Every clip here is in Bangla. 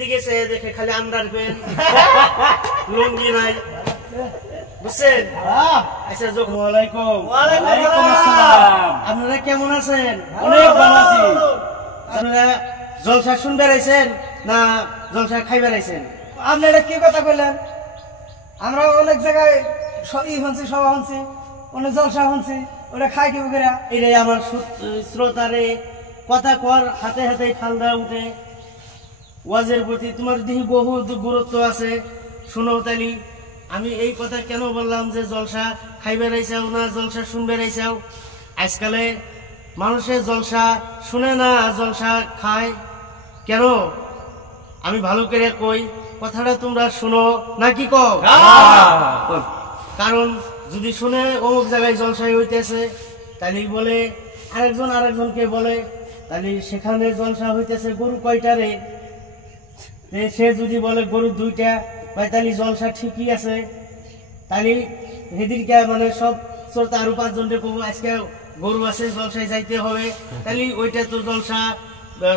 দিকে চেয়ে দেখে খালি আন্ডার প্যান্ট, লুঙ্গি নাই, বুঝছেন? আচ্ছা, আপনারা কেমন আছেন? অনেক ভালো আছি। আপনারা জলসা শুনবে আইছেন না জলসা খাইবে আইছেন? আপনারা কি কথা কইলেন? আমরা অনেক জায়গায় শুনছি, সভা শুনছি, অনেক জলসা শুনছি, ওরা খাই কি করে? এটাই আমার শ্রোতারে কথা কর হাতে হাতে ফালদা উঠে। ওয়াজের প্রতি তোমার দিহি বহু গুরুত্ব আছে, শুনো তালি। আমি এই কথা কেন বললাম যে জলসা খাইবে রাইছাও না জলসা শুনবে রাইছাও? আজকালে মানুষের জলসা শুনে না, জলসা খায় কেন? আমি ভালো করে কই, কথাটা তোমরা শুনো নাকি কও? কারণ যদি শুনে অমুক জায়গায় জলসাই হইতেছে, তাহলে বলে আরেকজনকে বলে, তাহলে সেখানে জলসা হইতেছে গরু কয়টারে, সে যদি বলে গরু 2টা, তাহলে জলসা ঠিকই আছে। তাহলে সেদিনকে মানে সব শ্রোতা আরো 5 জনকে কব আজকে গরু আছে জলসায় যাইতে হবে, তাহলে ওইটা তো জলসা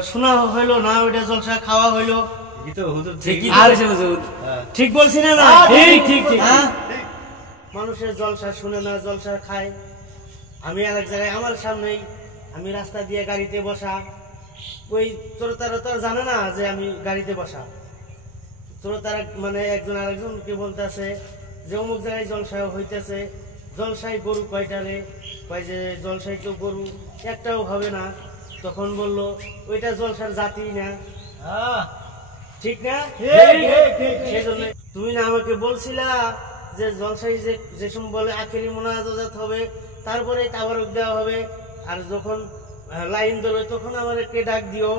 শোনা হইলো না, ওইটা জলসা খাওয়া হইলো। ঠিক বলছি না? মানুষের জলসা শুনে না জলসা খায়। আমি আরেক জায়গায় আমার সামনেই, আমি রাস্তা দিয়ে গাড়িতে বসা, ওই শ্রোতারা তো জানে না যে আমি গাড়িতে বসা। শ্রোতারা মানে একজন আরেকজনকে বলতেছে যে অমুক জায়গায় জলসা হইতেছে, জলসায় গরু কয়টারে, কয় যে জলসায় তো গরু একটাও হবে না। তখন বলল ওইটা জলসার জাতি না, ঠিক না? সেজন্য তুমি না আমাকে বলছিলা যে জলসাই যে সময় বলে আখেরি মোনাজাত হবে, তারপরে তাবারক দেওয়া হবে, আর যখন লাইন ধরবে তখন আমাদেরকে ডাক দিও।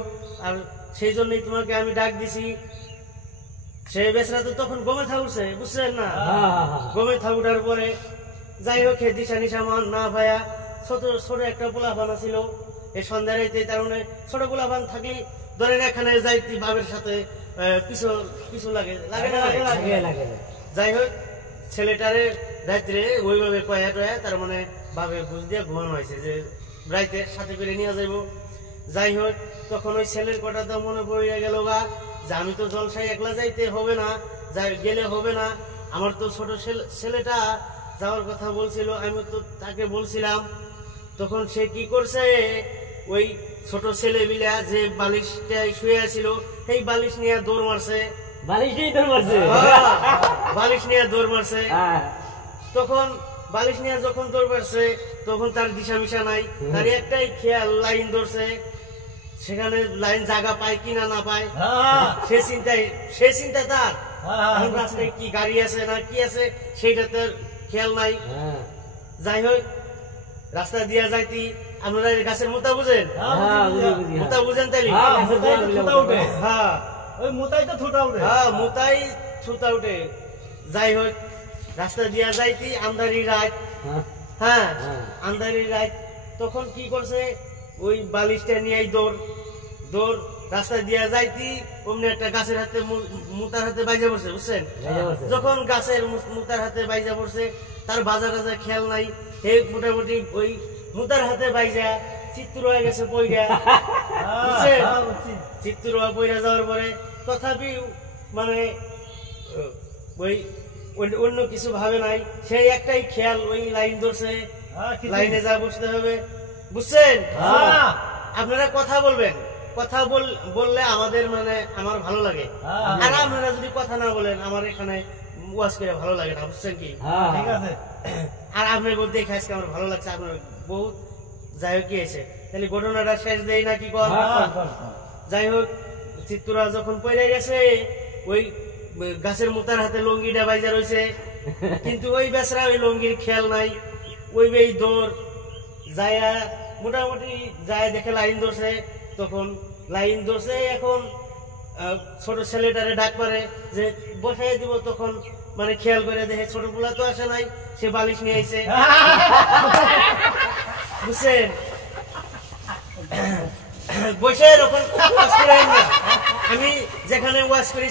আর সেই জন্যই তোমাকে আমি ডাক দিছি। সে বেচারা তো তখন গমে থাকছে, বুঝছেন না? গমে থাকুটার পরে যাই হোক দিশা নিশা না ভাইয়া, ছোট একটা পোলাপান ছিল। এই সন্ধ্যা রাইতে তার মানে ছোট পোলাপান থাকলে ধরেন এখানে যাইতে বাবের সাথে পিছু লাগে না? যাই হোক ছেলেটারে রাত্রে ওইভাবে কয়া টয়া তার মানে ভাবে বুঝ দিয়ে ঘুমানো হয়েছে যে রাইতে সাথে করে নিয়ে যাইব। যাই হোক তখন ওই ছেলের কথা তো মনে পড়িয়া গেল গা যে আমি তো জলসায় একলা যাইতে হবে না, গেলে হবে না। আমার তো ছোট ছেলেটা যাওয়ার কথা বলছিল, আমি তো তাকে বলছিলাম। তখন সে কি করছে, ওই ছোট ছেলে মিলা যে বালিশটাই শুয়ে আছিল সেই বালিশ নিয়ে দৌড় মারছে। বালিশ নিয়ে দৌড় মারছে। তখন বালিশ নিয়ে যখন দৌড় মারছে তখন তার দিশা মিশা নাই, তার একটাই খেয়াল লাইন ধরছে, সেখানে লাইন জায়গা পায় কিনা না পায় সে চিন্তা তার রাস্তায় কি গাড়ি আছে না কি আছে সেইটা তার খেয়াল নাই। যাই হোক রাস্তা দিয়া যাইতি, আপনারা গাছের মোতা বুঝেন? মোতা বুঝেন? তাই মোতাই ছুটা উঠে। যাই হোক রাস্তা দিয়া যাইতি আন্ধারি রাত, আন্ধারি রাত। তখন কি করছে, ওই বালিশটা নিয়ে দৌড় রাস্তা দিয়া যাইতি অমনি একটা গাছের হাতে মুতার হাতে বাইজা পড়ছে, বুঝছেন? যখন গাছের মুতার হাতে বাইজা পড়ছে তার বাজার টাজার খেয়াল নাই, হে মোটামুটি ওই মুতার হাতে বাইজা চিত্র হয়ে গেছে পইরা, বুঝছেন? চিত্র পইরা যাওয়ার পরে তথাপি মানে ওই অন্য কিছু ভাবে নাই, সেই একটাই খেয়াল ওই লাইন ধরছে, লাইনে যা বসতে হবে, বুঝছেন? আপনারা কথা বলবেন, কথা বললে আমাদের মানে আমার ভালো লাগে, আর আপনারা যদি কথা না বলেন আমার এখানে ওয়াজ করে ভালো লাগে না, বুঝছেন কি? ঠিক আছে। আর আপনার বলতে দেখে আজকে আমার ভালো লাগছে, আপনার বহুত যাই হোক কি আছে, তাহলে ঘটনাটা শেষ দেই নাকি? যাই হোক চিত্রা যখন পড়ে গেছে ওই গাছের মোতার হাতে লঙ্গিটা বাইজা রয়েছে, কিন্তু ওই বেচরা ওই লঙ্গির খেয়াল নাই, ওই বেই দৌড় যায়া মোটামুটি যায় দেখে লাইন ধরছে। তখন লাইন ধরছে, এখন ছোট ছেলেটারে ডাক পারে যে বসাই দিব, তখন মানে খেয়াল করে দেখে ছোট পোলা তো আসে নাই, সে বালিশ নিয়ে আইছে, বুঝছেন? বসে এরকম আমি যেখানে ওয়াজ করি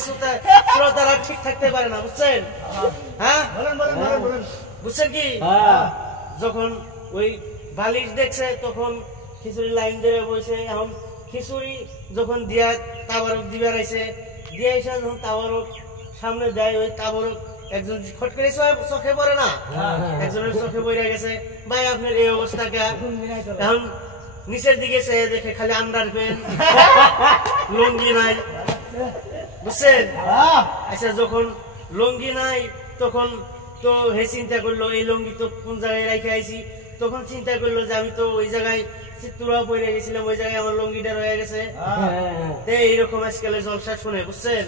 শ্রোতারা ঠিক থাকতে পারে না, বুঝছেন? হ্যাঁ বুঝছেন কি? যখন ওই বালিশ দেখছে তখন খিচুড়ি লাইন দেবে বসে, এখন খিচুড়ি যখন দিয়া তাবারক দিবার আইছে, দিয়ে এসে যখন তাবারক সামনে দেয়, ওই তাবারক একজন ফট করে চোখে পড়ে না, একজনের চোখে পড়ে গেছে। ভাই আপনার এই অবস্থা কে? এখন নিচের দিকে চেয়ে দেখে খালি আন্ডার প্যান্ট, লুঙ্গি নাই, বুঝছেন? আচ্ছা যখন লুঙ্গি নাই তখন তো হে চিন্তা করলো এই লুঙ্গি তো কোন জায়গায় রেখে আইছি, তখন চিন্তা করলো যে আমি তো ওই জায়গায় চিত্তুরা পড়ে গেছিলাম, ওই জায়গায় আমার লুঙ্গিটা রয়ে গেছে। এইরকম আজকালের জলসা শুনে, বুঝছেন?